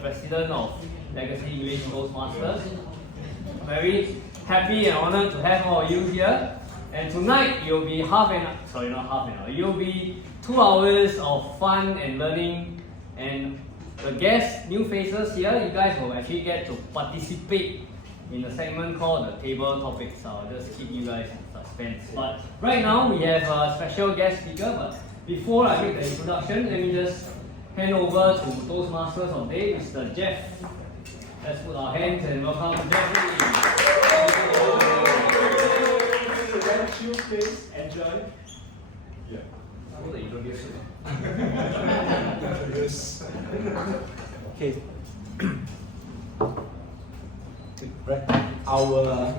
President of Legacy English Toastmasters. Very happy and honored to have all of you here. And tonight you'll be you'll be 2 hours of fun and learning. And the guests, new faces here, you guys will actually get to participate in a segment called the table topics. I'll just keep you guys in suspense. But right now we have a special guest speaker. But before I make the introduction, let me just hand over to Toastmasters of the day, Mr. Jeff. Let's put our hands and welcome Jeffrey. Chill, please. Enjoy. Yeah. How the introduction? Yes. Okay. Right. Our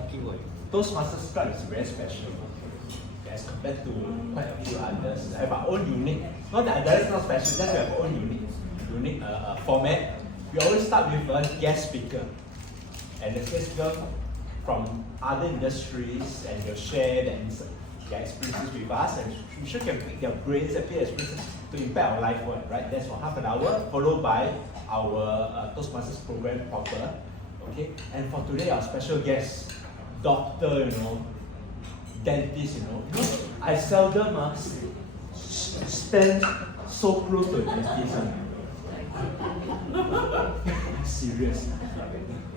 Toastmasters Club is very special as compared to quite a few others. We have our own unique. Not that others not special, just we have our own unique format. We always start with a guest speaker, and the guest speaker from other industries, and they'll share their experiences with us, and we sure can pick their brains and their experiences to impact our life, right? That's for half an hour, followed by our Toastmasters program proper. Okay, and for today, our special guest, doctor, dentist, I seldom stand so close to a dentist. Serious.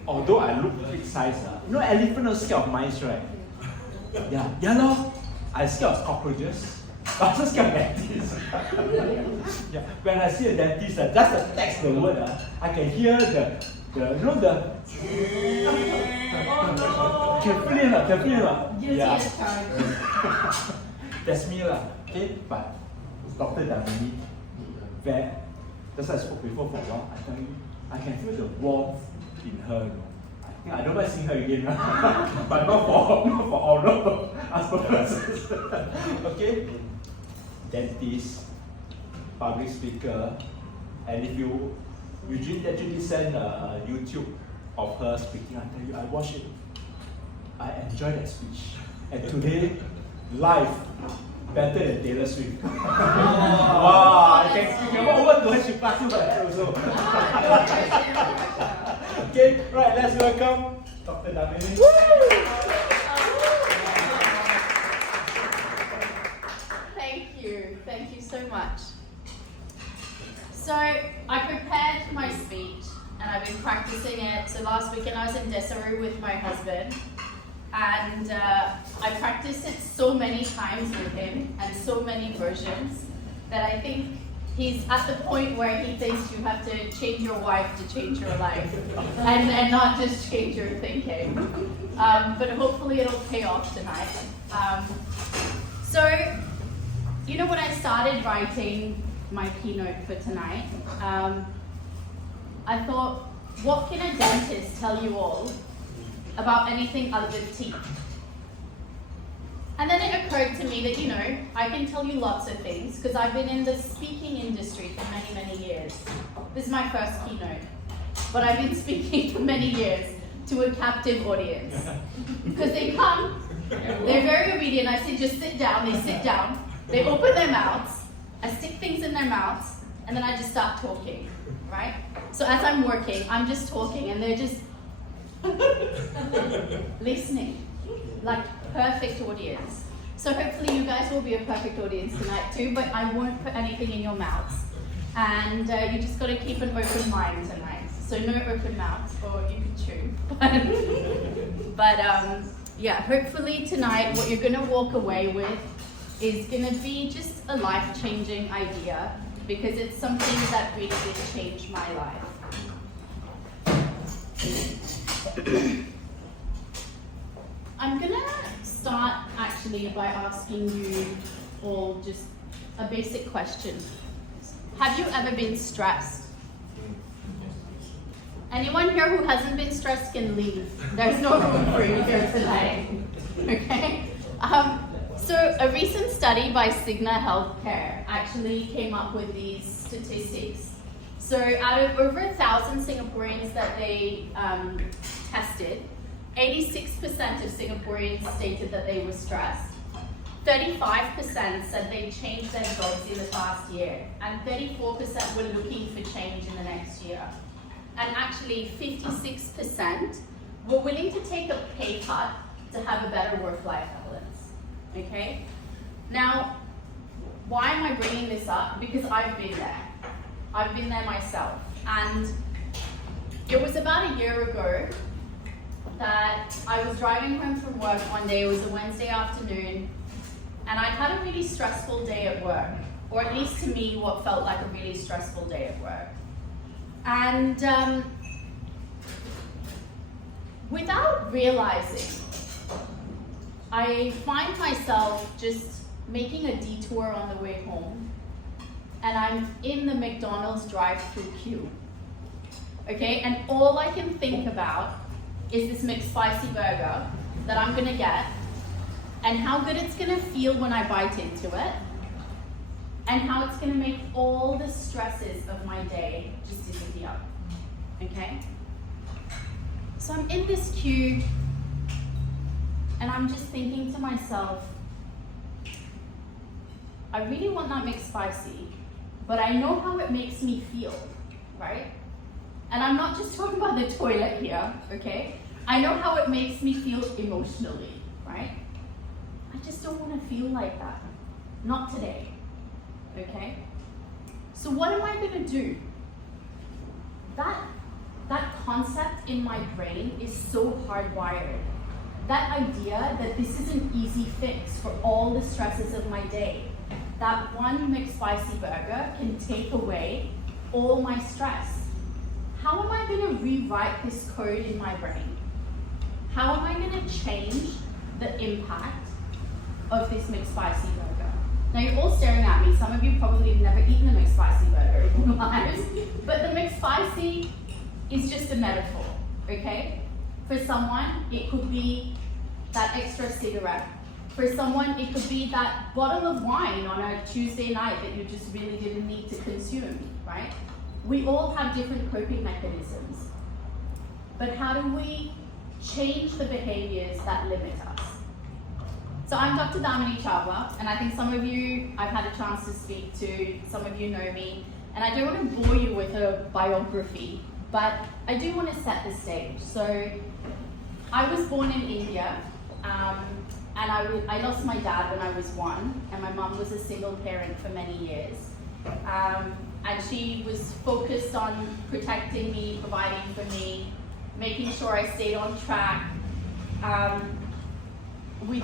Although I look big size, elephant are scared of mice, right? Yeah, no. I scared of cockroaches. But I'm also scared of dentists. Yeah. When I see a dentist, just to text the word, I can hear the Can feel it. Yeah. That's me lah. Okay, but Dr. Damini, that's why I spoke before for a while. I tell you, I can feel the warmth in her. I don't mind seeing her again, but not for oral purposes. Okay, dentist, public speaker, and if you actually send a YouTube of her speaking, I tell you, I watch it. I enjoy that speech. And today, live, better than Taylor Swift. Wow, I can speak over to her, she pass you by her also. Okay, right, let's welcome Dr. Damini. Thank you so much. So I prepared my speech and I've been practicing it. So last weekend I was in Desaru with my husband, and I practiced it so many times with him and so many versions that I think he's at the point where he thinks you have to change your wife to change your life and not just change your thinking. But hopefully it'll pay off tonight. So, when I started writing my keynote for tonight, I thought, what can a dentist tell you all about anything other than teeth? And then it occurred to me that, I can tell you lots of things because I've been in the speaking industry for many, many years. This is my first keynote, but I've been speaking for many years to a captive audience. Because they come, they're very obedient. I say, just sit down. They sit down. They open their mouths. I stick things in their mouths, and then I just start talking, right? So as I'm working, I'm just talking, and they're just listening, like perfect audience. So hopefully you guys will be a perfect audience tonight too, but I won't put anything in your mouths. And you just got to keep an open mind tonight. So no open mouths, or you can chew. But hopefully tonight what you're going to walk away with is going to be just a life-changing idea, because it's something that really did change my life. I'm going to start actually by asking you all just a basic question. Have you ever been stressed? Anyone here who hasn't been stressed can leave. There's no room for you here tonight. Okay? So a recent study by Cigna Healthcare actually came up with these statistics. So out of over 1,000 Singaporeans that they tested, 86% of Singaporeans stated that they were stressed. 35% said they changed their jobs in the past year, and 34% were looking for change in the next year. and actually 56% were willing to take a pay cut to have a better work-life balance. Okay? Now, why am I bringing this up? Because I've been there. I've been there myself. And it was about a year ago that I was driving home from work one day. It was a Wednesday afternoon, and I'd had a really stressful day at work, or at least to me, what felt like a really stressful day at work. And without realizing, I find myself just making a detour on the way home, and I'm in the McDonald's drive-through queue. Okay, and all I can think about is this McSpicy burger that I'm gonna get, and how good it's gonna feel when I bite into it, and how it's gonna make all the stresses of my day just disappear. Okay? So I'm in this queue, and I'm just thinking to myself, I really want that McSpicy, but I know how it makes me feel, right? And I'm not just talking about the toilet here, okay? I know how it makes me feel emotionally, right? I just don't want to feel like that. Not today, okay? So what am I gonna do? That concept in my brain is so hardwired. That idea that this is an easy fix for all the stresses of my day. That one McSpicy burger can take away all my stress. How am I gonna rewrite this code in my brain? How am I gonna change the impact of this McSpicy burger? Now you're all staring at me. Some of you probably have never eaten a McSpicy burger in your lives, but the McSpicy is just a metaphor, okay? For someone, it could be that extra cigarette. For someone, it could be that bottle of wine on a Tuesday night that you just really didn't need to consume, right? We all have different coping mechanisms. But how do we change the behaviors that limit us? So I'm Dr. Damini Chawla, and I think some of you I've had a chance to speak to, some of you know me, and I don't want to bore you with a biography, but I do want to set the stage. So I was born in India, and I lost my dad when I was 1, and my mum was a single parent for many years. And she was focused on protecting me, providing for me, making sure I stayed on track.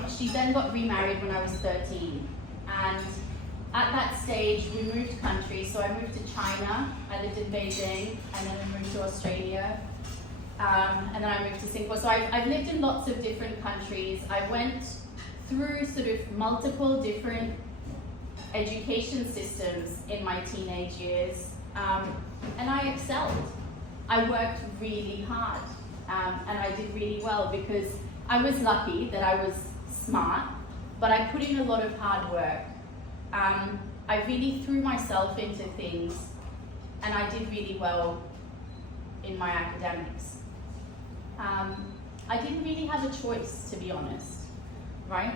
She then got remarried when I was 13. And at that stage, we moved countries. So I moved to China, I lived in Beijing, and then I moved to Australia. And then I moved to Singapore. So I've lived in lots of different countries. I went through sort of multiple different education systems in my teenage years, and I excelled. I worked really hard, and I did really well because I was lucky that I was smart, but I put in a lot of hard work. I really threw myself into things, and I did really well in my academics. I didn't really have a choice, to be honest, right?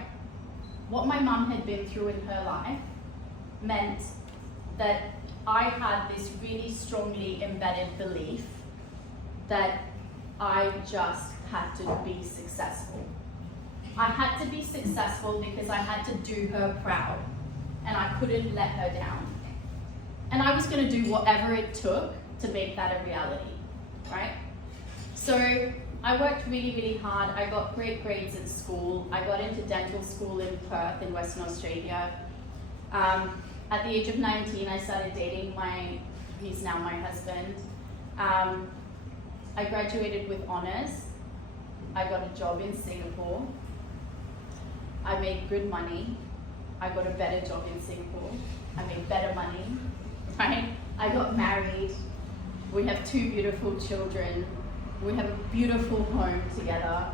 What my mum had been through in her life meant that I had this really strongly embedded belief that I just had to be successful. I had to be successful because I had to do her proud, and I couldn't let her down. And I was gonna do whatever it took to make that a reality, right? So I worked really, really hard. I got great grades at school. I got into dental school in Perth in Western Australia. At the age of 19, I started dating he's now my husband. I graduated with honors. I got a job in Singapore. I made good money. I got a better job in Singapore. I made better money, right? I got married. We have 2 beautiful children. We have a beautiful home together.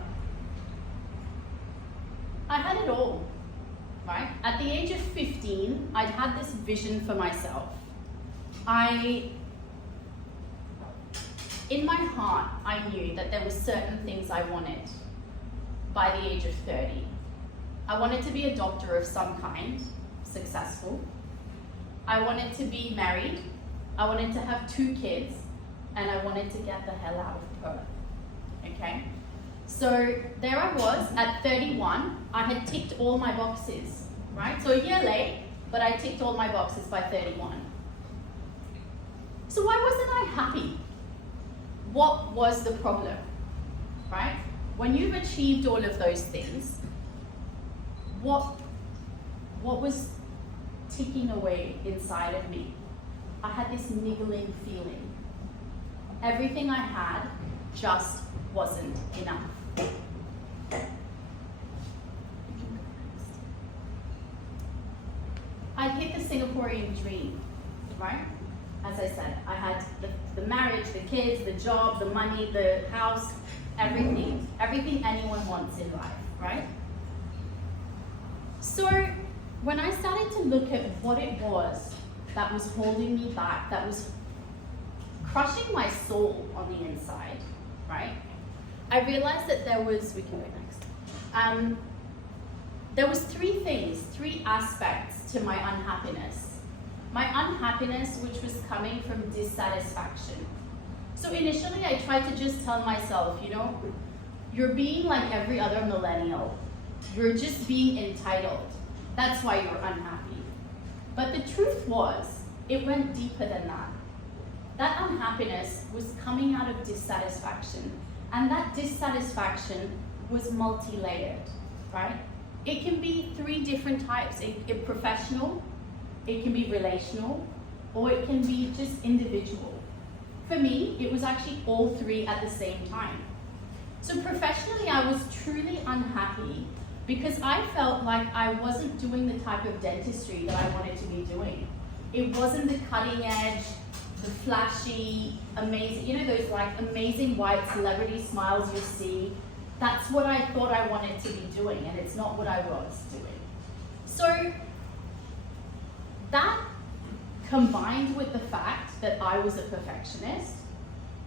I had it all, right? At the age of 15, I'd had this vision for myself. In my heart, I knew that there were certain things I wanted by the age of 30. I wanted to be a doctor of some kind, successful. I wanted to be married. I wanted to have 2 kids. and I wanted to get the hell out of Perth. Okay? So there I was at 31. I had ticked all my boxes, right? So a year late, but I ticked all my boxes by 31. So why wasn't I happy? What was the problem, right? When you've achieved all of those things, what was ticking away inside of me? I had this niggling feeling. Everything I had just wasn't enough. I hit the Singaporean dream, right? As I said, I had the marriage, the kids, the job, the money, the house, everything anyone wants in life, right? So when I started to look at what it was that was holding me back, that was crushing my soul on the inside, right? I realized that we can go next. There was three aspects to my unhappiness. My unhappiness, which was coming from dissatisfaction. So initially I tried to just tell myself, you're being like every other millennial. You're just being entitled. That's why you're unhappy. But the truth was, it went deeper than that. That unhappiness was coming out of dissatisfaction. And that dissatisfaction was multi-layered, right? It can be three different types. It professional, it can be relational, or it can be just individual. For me, it was actually all three at the same time. So professionally, I was truly unhappy because I felt like I wasn't doing the type of dentistry that I wanted to be doing. It wasn't the cutting edge, the flashy, amazing, those like amazing white celebrity smiles you see. That's what I thought I wanted to be doing, and it's not what I was doing. So that combined with the fact that I was a perfectionist,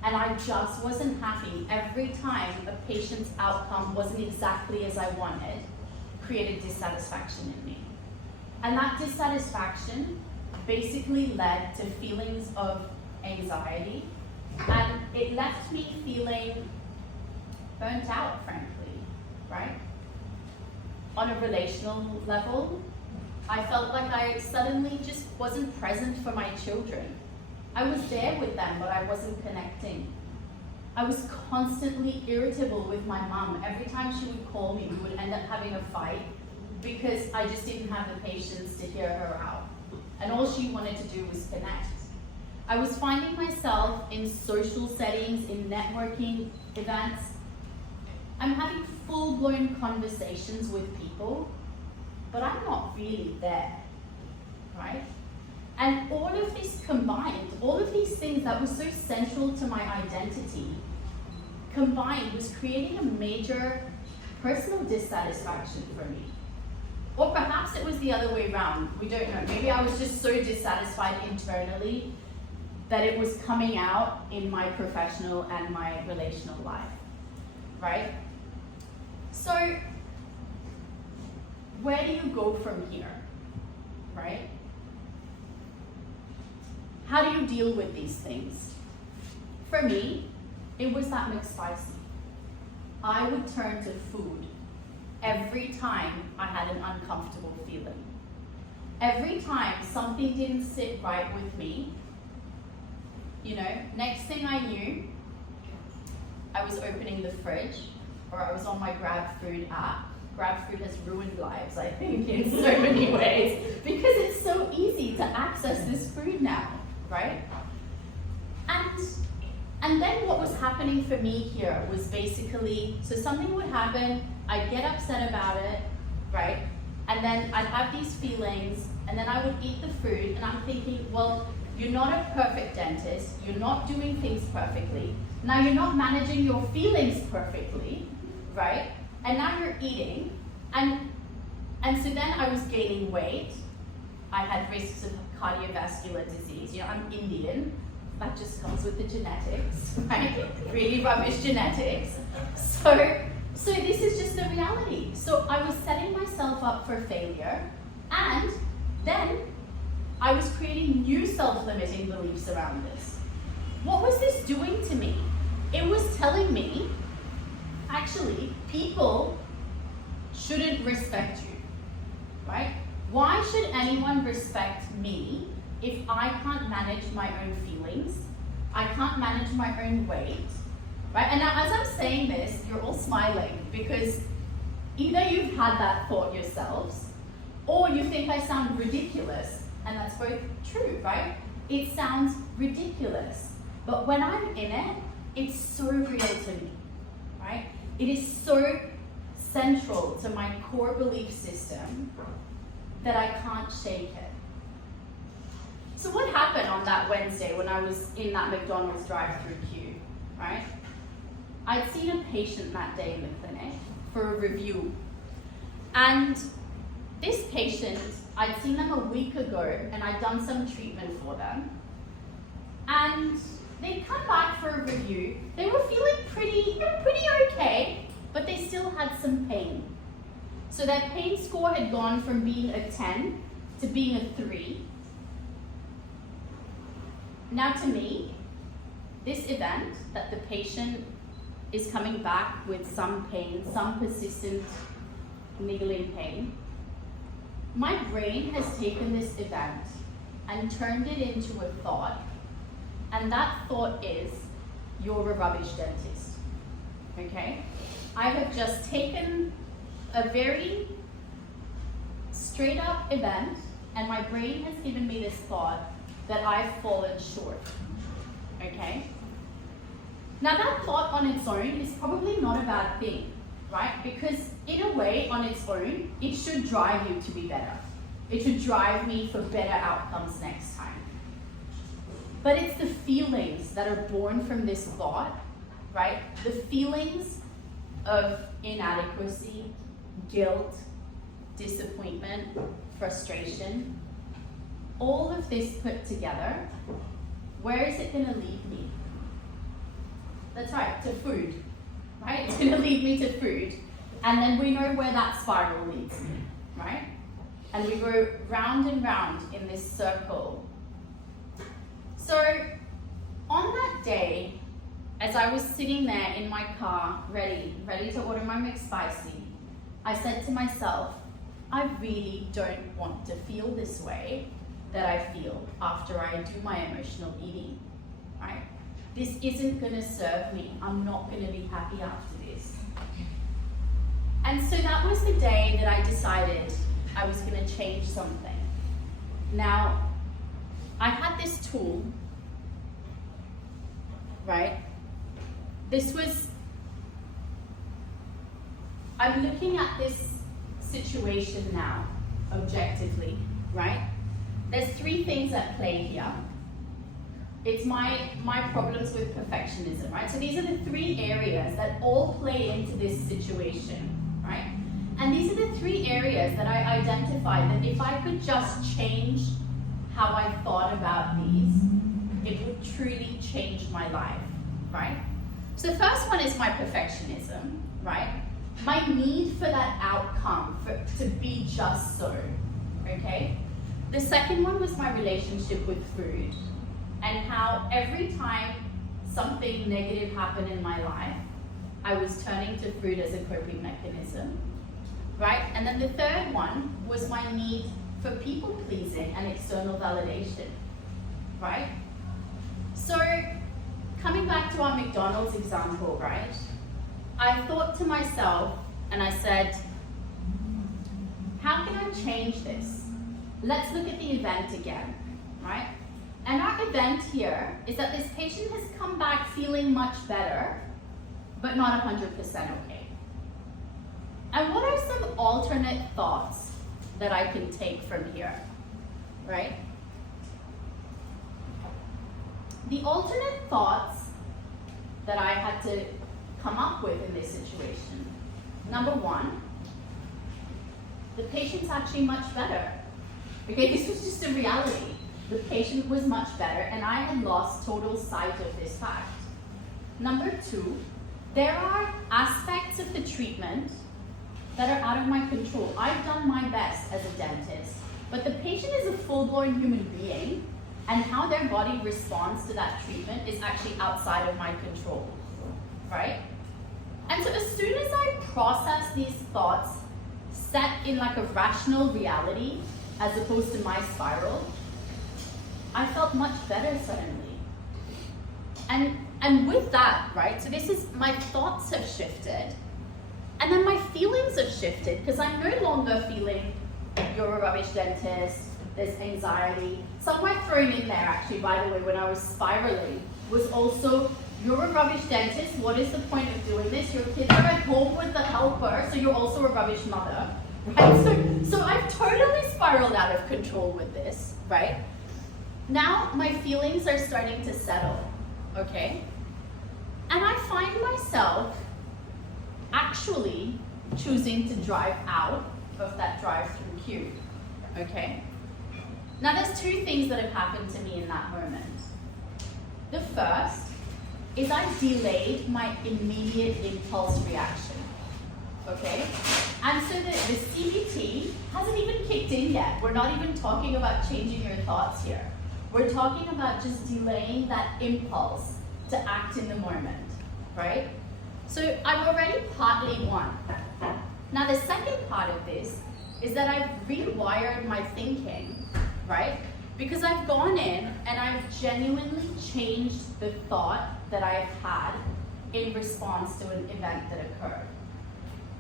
and I just wasn't happy every time a patient's outcome wasn't exactly as I wanted, created dissatisfaction in me. And that dissatisfaction basically led to feelings of anxiety, and it left me feeling burnt out, frankly, right? On a relational level, I felt like I suddenly just wasn't present for my children. I was there with them, but I wasn't connecting. I was constantly irritable with my mum. Every time she would call me, we would end up having a fight because I just didn't have the patience to hear her out. And all she wanted to do was connect. I was finding myself in social settings, in networking events. I'm having full-blown conversations with people, but I'm not really there, right? And all of this combined, all of these things that were so central to my identity, combined was creating a major personal dissatisfaction for me. Or perhaps it was the other way around, we don't know. Maybe I was just so dissatisfied internally that it was coming out in my professional and my relational life, right? So, where do you go from here, right? How do you deal with these things? For me, it was that McSpicy. I would turn to food every time I had an uncomfortable feeling. Every time something didn't sit right with me, next thing I knew, I was opening the fridge, or I was on my GrabFood app. GrabFood has ruined lives, I think, in so many ways, because it's so easy to access this food now, right? And then what was happening for me here was basically, so something would happen, I'd get upset about it, right? And then I'd have these feelings, and then I would eat the food, and I'm thinking, well, you're not a perfect dentist, you're not doing things perfectly, now you're not managing your feelings perfectly, right? And now you're eating, and so then I was gaining weight. I had risks of cardiovascular disease. I'm Indian, that just comes with the genetics, right? Really rubbish genetics. So this is just the reality. So I was setting myself up for failure, and then I was creating new self-limiting beliefs around this. what was this doing to me? It was telling me, actually, people shouldn't respect you, right? Why should anyone respect me if I can't manage my own feelings? I can't manage my own weight, right? And now as I'm saying this, you're all smiling because either you've had that thought yourselves or you think I sound ridiculous, and that's both true, right? It sounds ridiculous, but when I'm in it, it's so real to me, right? It is so central to my core belief system that I can't shake it. So what happened on that Wednesday when I was in that McDonald's drive-through queue, right? I'd seen a patient that day in the clinic for a review. And this patient, I'd seen them a week ago and I'd done some treatment for them. And they'd come back for a review. They were feeling pretty okay, but they still had some pain. So their pain score had gone from being a 10 to being a 3. Now to me, this event that the patient is coming back with some pain, some persistent niggling pain, my brain has taken this event and turned it into a thought, and that thought is, you're a rubbish dentist, okay? I have just taken a very straight up event, and my brain has given me this thought that I've fallen short, okay? Now that thought on its own is probably not a bad thing, right? Because in a way, on its own, it should drive you to be better. It should drive me for better outcomes next time. But it's the feelings that are born from this thought, right? The feelings of inadequacy, guilt, disappointment, frustration, all of this put together, where is it going to lead me? That's right, to food, right? It's going to lead me to food. And then we know where that spiral leads me, right? And we go round and round in this circle. So on that day, as I was sitting there in my car, ready to order my McSpicy, I said to myself, I really don't want to feel this way that I feel after I do my emotional eating, right? This isn't gonna serve me. I'm not gonna be happy after this. And so that was the day that I decided I was gonna change something. Now, I had this tool, right? I'm looking at this situation now, objectively, right? There's 3 things at play here. It's my problems with perfectionism, right? So these are the 3 areas that all play into this situation, right? And these are the 3 areas that I identified that if I could just change how I thought about these, it would truly change my life, right? So the first one is my perfectionism, right? My need for that outcome, to be just so, okay? The second one was my relationship with food, and how every time something negative happened in my life, I was turning to food as a coping mechanism, right? And then the third one was my need for people pleasing and external validation, right? So coming back to our McDonald's example, right? I thought to myself and I said, how can I change this? Let's look at the event again, right? And our event here is that this patient has come back feeling much better, but not 100% okay. And what are some alternate thoughts that I can take from here, right? The alternate thoughts that I had to come up with in this situation. Number 1, the patient's actually much better. Okay, this was just a reality. The patient was much better and I had lost total sight of this fact. Number 2, there are aspects of the treatment that are out of my control. I've done my best as a dentist, but the patient is a full-blown human being and how their body responds to that treatment is actually outside of my control, right? And so as soon as I process these thoughts set in like a rational reality as opposed to my spiral, I felt much better suddenly. And with that, right, so this is, my thoughts have shifted, and then my feelings have shifted, because I'm no longer feeling, you're a rubbish dentist, there's anxiety. Somewhere thrown in there, actually, by the way, when I was spiraling, was also, you're a rubbish dentist, what is the point of doing this? Your kids are at home with the helper, so you're also a rubbish mother. Right? So I've totally spiraled out of control with this, right? Now my feelings are starting to settle, okay? And I find myself actually choosing to drive out of that drive-through queue, okay? Now there's two things that have happened to me in that moment. The first is I delayed my immediate impulse reaction, okay? And so the CBT hasn't even kicked in yet. We're not even talking about changing your thoughts here. We're talking about just delaying that impulse to act in the moment, right? So I've already partly won. Now the second part of this is that I've rewired my thinking, right? Because I've gone in and I've genuinely changed the thought that I've had in response to an event that occurred,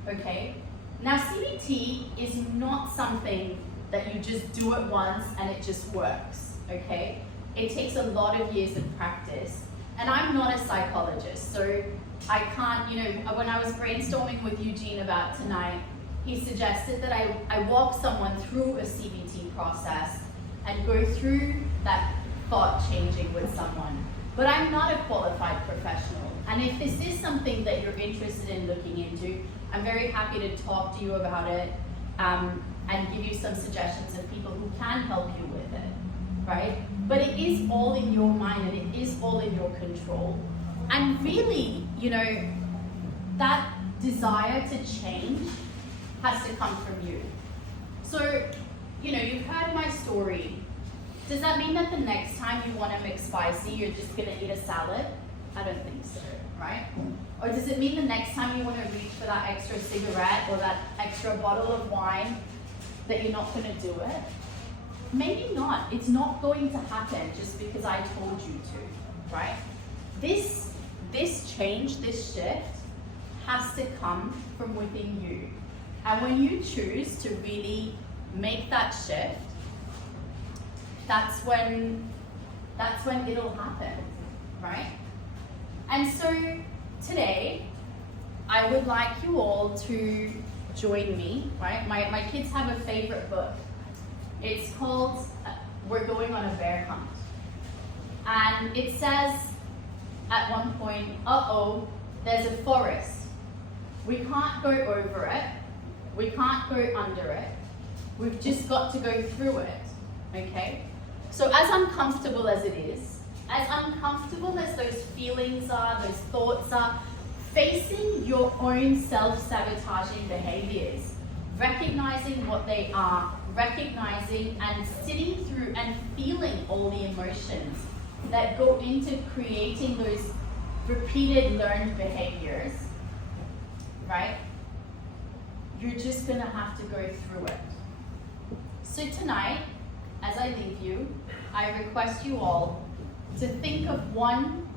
okay? Now CBT is not something that you just do it once and it just works, okay? It takes a lot of years of practice. And I'm not a psychologist, so I can't, when I was brainstorming with Eugene about tonight, he suggested that I walk someone through a CBT process and go through that thought changing with someone. But I'm not a qualified professional. And if this is something that you're interested in looking into, I'm very happy to talk to you about it and give you some suggestions of people who can help you with it, right? But it is all in your mind and it is all in your control. And really, that desire to change has to come from you. So, you've heard my story. Does that mean that the next time you want a McSpicy, you're just gonna eat a salad? I don't think so, right? Or does it mean the next time you want to reach for that extra cigarette or that extra bottle of wine that you're not gonna do it? Maybe not. It's not going to happen just because I told you to, right? This change, this shift, has to come from within you. And when you choose to really make that shift, that's when it'll happen, right? And so today, I would like you all to join me, right? My kids have a favorite book. It's called We're Going on a Bear Hunt. And it says at one point, there's a forest. We can't go over it. We can't go under it. We've just got to go through it, okay? So as uncomfortable as it is, as uncomfortable as those feelings are, those thoughts are, facing your own self-sabotaging behaviors, recognizing what they are, recognizing and sitting through and feeling all the emotions that go into creating those repeated learned behaviors, right? You're just gonna have to go through it. So tonight, as I leave you, I request you all to think of one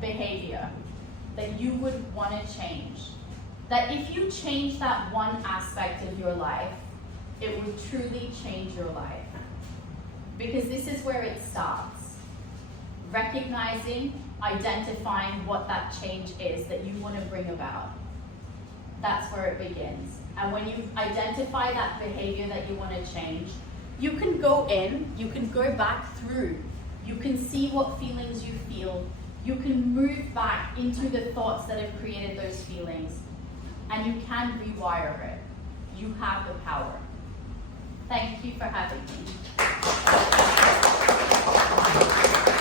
behavior that you would want to change. That if you change that one aspect of your life, it would truly change your life. Because this is where it starts. Recognizing, identifying what that change is that you want to bring about. That's where it begins. And when you identify that behavior that you want to change, you can go in, you can go back through, you can see what feelings you feel, you can move back into the thoughts that have created those feelings, and you can rewire it. You have the power. Thank you for having me.